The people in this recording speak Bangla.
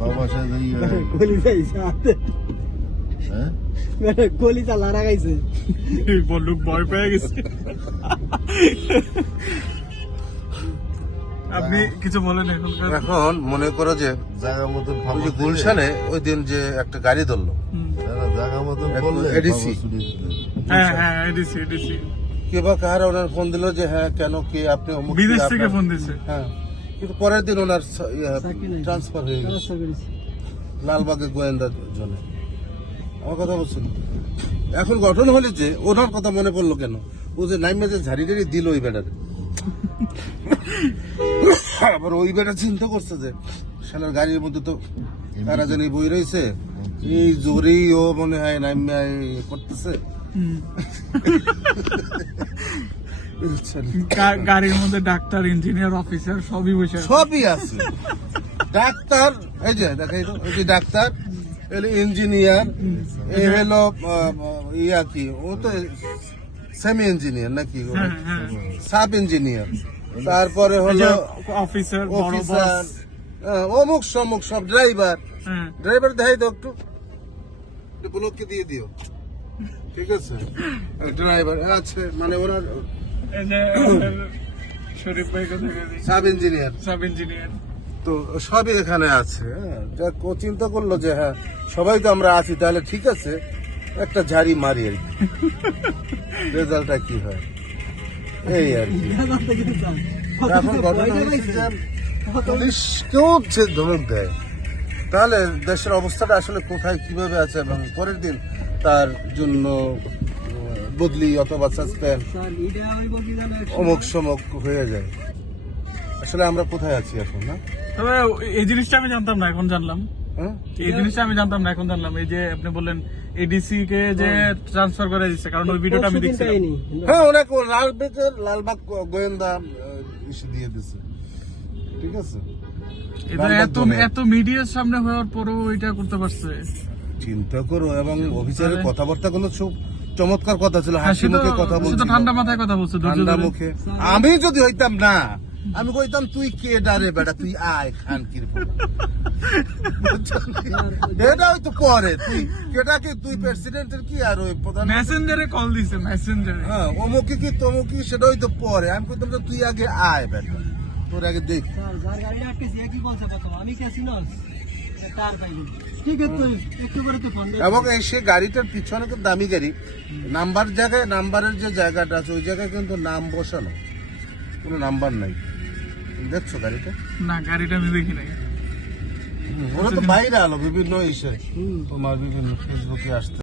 বাবা সাথে কলিজা ইসাতে হ্যাঁ কলিজা লারা গাইছে বলুক ভয় পেয়ে গেছে। আপনি কিছু বলেন এখন মনে করো যে জায়গা মতন ওই ভালো যে গুলশানে ওই দিন যে একটা গাড়ি ধরলো, জায়গা মতন বললে ADC হ্যাঁ হ্যাঁ এডিসি এডিসি কে বা কার ওনার ফোন দিল যে হ্যাঁ কেন কে আপনি অমুক কে, বিদেশ থেকে আপনার- ফোন দিছে। হ্যাঁ, কিন্তু পরের দিন ওনার ট্রান্সফার হয়ে গেছে লালবাগে গোয়েন্দার জন্য। আমার কথা বলছেন, এখন গঠন হলে যে ওনার কথা মনে পড়লো কেন, ও যে নাইমে যে ঝাড়ি টাড়ি দিল ওই বেটারে, আবার ওই বেটা চিন্তা করছে যে শালার গাড়ির মধ্যে তো তারা জানি বই রয়েছে, এই জোরেই ও মনে হয় নাইমে করতেছে। গাড়ির মধ্যে ডাক্তার, ইঞ্জিনিয়ার, অফিসার সবই বসে আছে। সবই আছে, ডাক্তার এই যে দেখাই তো, এই যে ডাক্তার, ইঞ্জিনিয়ার, এই হলো ইয়া কি, ও তো সেমি ইঞ্জিনিয়ার নাকি, হ্যাঁ, হ্যাঁ। সাব ইঞ্জিনিয়ার, তারপরে হলো অফিসার, বড় অফিসার, বস। অমুক সমুক সব, ড্রাইভার, হ্যাঁ। ড্রাইভার দেখাই তো একটু, ব্লককে দিয়ে দিও, ঠিক আছে, ড্রাইভার আছে মানে ওনার এই যে শরীফ ভাই কোথায় সাব ইঞ্জিনিয়ার, সাব ইঞ্জিনিয়ার। তো সবই এখানে আছে। হ্যাঁ, যাক ও চিন্তা করলো যে হ্যাঁ সবাই তো আমরা আছি, তাহলে ঠিক আছে একটা ঝাড়ি মারি আর কি, রেজাল্টটা কি হয় এই আর কি। এখন ঘটনা হয়েছে যে পুলিশকেও যে ধমক দেয়, তাহলে দেশের অবস্থাটা আসলে কোথায় কিভাবে আছে, এবং পরের দিন তার জন্য বদলি অথবা সাসপেন্ড অমুক সমক হয়ে যায়। আসলে আমরা কোথায় আছি এখন? না তবে এই জিনিসটা আমি জানতাম না, এখন জানলাম। হ্যাঁ, এই জিনিসটা আমি জানতাম না, এখন জানলাম। এই যে আপনি বললেন এডিসি কে যে ট্রান্সফার করে দিচ্ছে, কারণ ওই ভিডিওটা আমি দেখছিলাম। হ্যাঁ, ওনাকে লালবাগ গোয়েন্দা ইস্যু দিয়ে দিছে, ঠিক আছে। এটা এত এত মিডিয়ার সামনে হওয়ার পরও এটা করতে পারছে। চিন্তা করো, এবং অফিসারের কথাবার্তা গুলো খুব চমৎকার কথা ছিল, হ্যাঁ, হাসি সে তো- মুখে কথা সে তো বলছিল, ঠান্ডা মাথায় কথা বলছে, ধৈর্য ঠান্ডা ধরে। মুখে। আমি যদি হইতাম না, আমি কইতাম তুই কে ডারে বেটা, তুই আয় খানকির পোলা। এটা হয়তো পরে তুই কেটাকে, তুই প্রেসিডেন্টের কি আর ওই প্রধান, মেসেঞ্জারে কল দিছে, মেসেঞ্জারে। হ্যাঁ অমুকি কি তমুকি, সেটা হয়তো পরে। আমি কইতাম যে তুই আগে আয় বেটা, তোর আগে দেখ। যার গাড়িটা আটকেছে কি বলছে প্রথম আমি কে চিনস তার পাইনি ঠিক আছে একটু করে তো ফোন এবং এই সে গাড়িটার পিছনে তো দামি গাড়ি, নাম্বার জায়গায়, নাম্বারের যে জায়গাটা আছে ওই জায়গায় কিন্তু নাম বসানো, কোনো নাম্বার নাই। দেখছো গাড়িটা? না, গাড়িটা আমি দেখি নাই। ওরা তো বাইরে আলো বিভিন্ন ইসে, তোমার বিভিন্ন ফেসবুকে আসতে